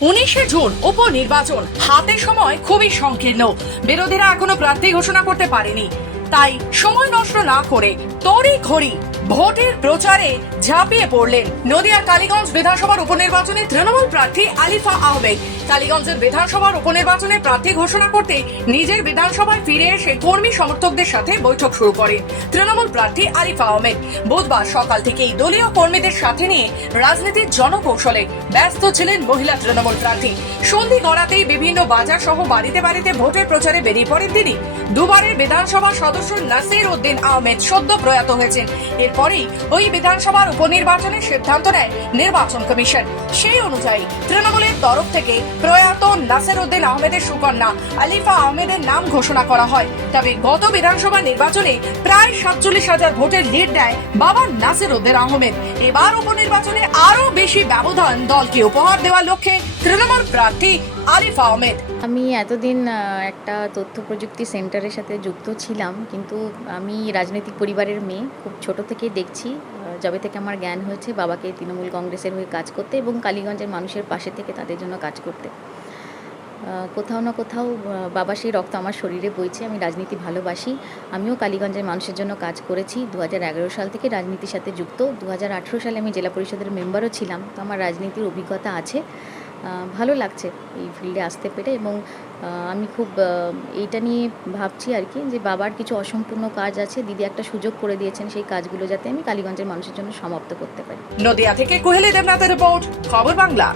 উনিশে জুন উপনির্বাচন। হাতে সময় খুবই সংকীর্ণ। বিরোধীরা এখনও প্রার্থী ঘোষণা করতে পারেনি। তাই সময় নষ্ট না করে তড়ি ঘড়ি ভোটের প্রচারে ঝাঁপিয়ে পড়লেন নদিয়া কালীগঞ্জ বিধানসভার উপনির্বাচনে তৃণমূল প্রার্থী আলিফা আহমেদ। কালীগঞ্জের বিধানসভার উপনির্বাচনে প্রার্থী ঘোষণা করতে নিজের বিধানসভায় ফিরে এসে কর্মী সমর্থকদের সাথে বৈঠক শুরু করেন তৃণমূল প্রার্থী আলিফা আহমেদ। বুধবার সকাল থেকেই দলীয় কর্মীদের সাথে নিয়ে রাজনীতির জনকৌশলে ব্যস্ত ছিলেন মহিলা তৃণমূল প্রার্থী। সন্ধি গড়াতেই বিভিন্ন বাজার সহ বাড়িতে বাড়িতে ভোটের প্রচারে বেরিয়ে পড়েন তিনি। দুবারের বিধানসভা সদস্য নাসির উদ্দিন আহমেদ সদ্য প্রয়াত হয়েছেন এরপরেই ওই বিধানসভার উপনির্বাচনের সিদ্ধান্ত নেয় নির্বাচন কমিশন। সেই অনুযায়ী তৃণমূলের তরফ থেকে প্রয়াত নাসির উদ্দিন আহমেদের সুকন্যা আলিফা আহমেদের নাম ঘোষণা করা হয়। তবে গত বিধানসভা নির্বাচনে প্রায় সাতচল্লিশ হাজার ভোটের লিড দেয় বাবা নাসির উদ্দিন আহমেদ। এবার উপনির্বাচনে আরও বেশি ব্যবধান দলকে উপহার দেওয়ার লক্ষ্যে তৃণমূল প্রার্থী আলিফা আহমেদ আমি এতদিন একটা তথ্য প্রযুক্তি সেন্টারের সাথে যুক্ত ছিলাম, কিন্তু আমি রাজনৈতিক পরিবারের মেয়ে, খুব ছোট থেকেই দেখছি যবে থেকে আমার জ্ঞান হয়েছে বাবাকে তৃণমূল কংগ্রেসের হয়ে কাজ করতে এবং কালীগঞ্জের মানুষের পাশে থেকে তাদের জন্য কাজ করতে। কোথাও না কোথাও বাবা সেই রক্ত আমার শরীরে বইছে, আমি রাজনীতি ভালোবাসি, আমিও কালীগঞ্জের মানুষের জন্য কাজ করেছি। দু হাজার এগারো সাল থেকে রাজনীতির সাথে যুক্ত দু হাজার আঠেরো সালে আমি জেলা পরিষদের মেম্বারও ছিলাম, তো আমার রাজনীতির অভিজ্ঞতা আছে। ভালো লাগছে এই ফিল্ডে আসতে পেরে এবং আমি খুব এইটা নিয়ে ভাবছি আর কি যে বাবার কিছু অসম্পূর্ণ কাজ আছে, দিদি একটা সুযোগ করে দিয়েছেন সেই কাজগুলো যাতে আমি কালীগঞ্জের মানুষের জন্য সমাপ্ত করতে পারি। নদিয়া থেকে কোহেলি দেবনাথের রিপোর্ট, খবর বাংলা।